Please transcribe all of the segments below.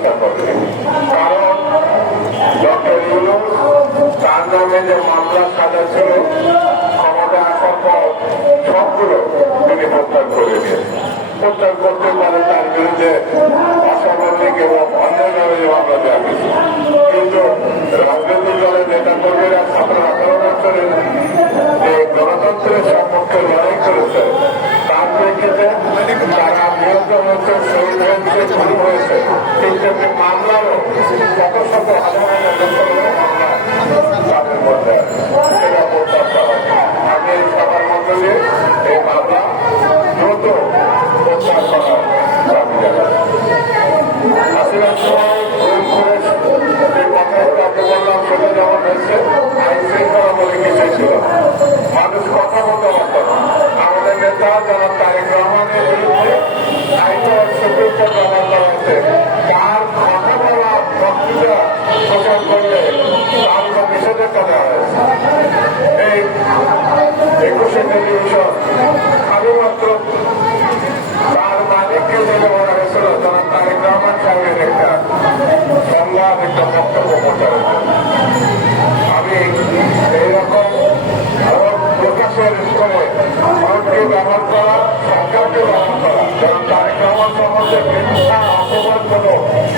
চেষ্টা করবে কারণ ডক্টর ইউনুস তার নামে যে মামলা সাজা ছিল ক্ষমতা সব সেই জন্য মামলাও যত শত হাজার তাদের মধ্যে সেটা প্রত্যাশা আমি এই সবার মধ্যে এই মামলা দ্রুত প্রত্যাশা আসলে কারণ তারেক রহমান সম্বন্ধে মিথ্যা অপমান কোনো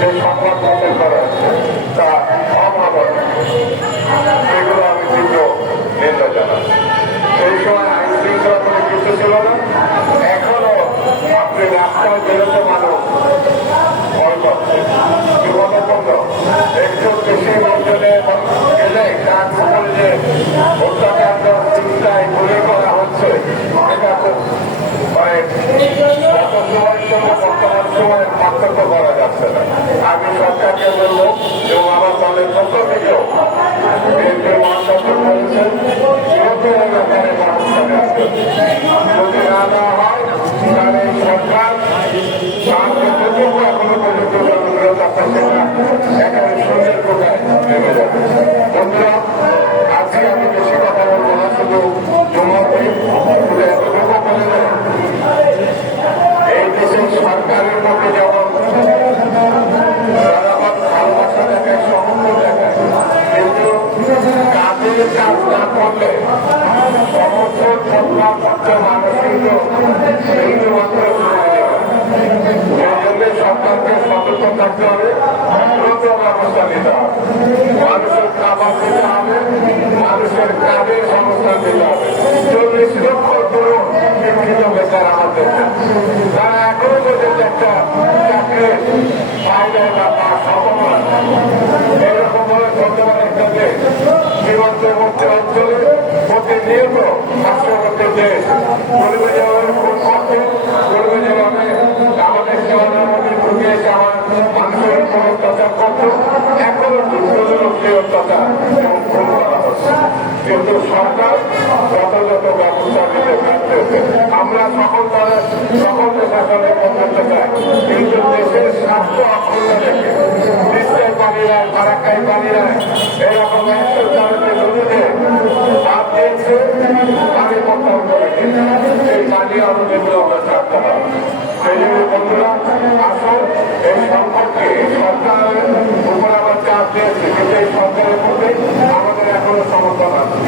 যে সংবাদ প্রচার করা হচ্ছে তা অমানবিক সেগুলো আমি তীব্র নিন্দা জানাই সেই সময় আইন শৃঙ্খলা কোনো কিছু ছিল না এখনও আপনি রাস্তায় বেরোতে মানুষ ভয় করছে কি মনে করল একজন বেশি লোকজনে গেলে তার উপরে যে হত্যাকাণ্ড করে এবং বর্তমান সময় বর্তমান সময়ের পার্থক্য করা যাচ্ছে না আমি সরকারকে বলব এবং আমার দলের সত্য থেকেও সরকারকে সতর্ক থাকতে হবে দ্রুত ব্যবস্থা নিতে হবে মানুষের খাবার দিতে হবে মানুষের কাজের সংস্থা দিতে হবে চল্লিশ লক্ষ তরুণ শিক্ষিত বেকার আমাদের তারা এখনও পর্যন্ত একটা চাকরি পায় না বা সম্ভব এরকম ভাবে চলতে পারে জীবন প্রতিনিয়ত পার্শ্ববর্তী দেশ পরিবেশ যেভাবে খুন করছে পরিবেশ যেভাবে আমাদের মধ্যে ঢুকে আমার মানুষের উপর অত্যাচার কিন্তু সরকার যথাযথ ব্যবস্থা নিতে হচ্ছে আমরা সকল দলের কিন্তু দেশের স্বার্থ অক্ষুণ্ণ রেখে বিশ্বের পানিরা ফারাক্কাই পানিরা এরকম একশো চারটে নদীতে দিয়েছে পানি প্রত্যাহার করেছে সেই পানি আমাদের আমরা ছাড়তে হবে সেই জন্য বন্ধুরা আসল এই সম্পর্কে সরকারের উপর আমার চাপ দিয়েছে কিন্তু এই সরকারের প্রতি আমাদের এখনও সমর্থন আছে।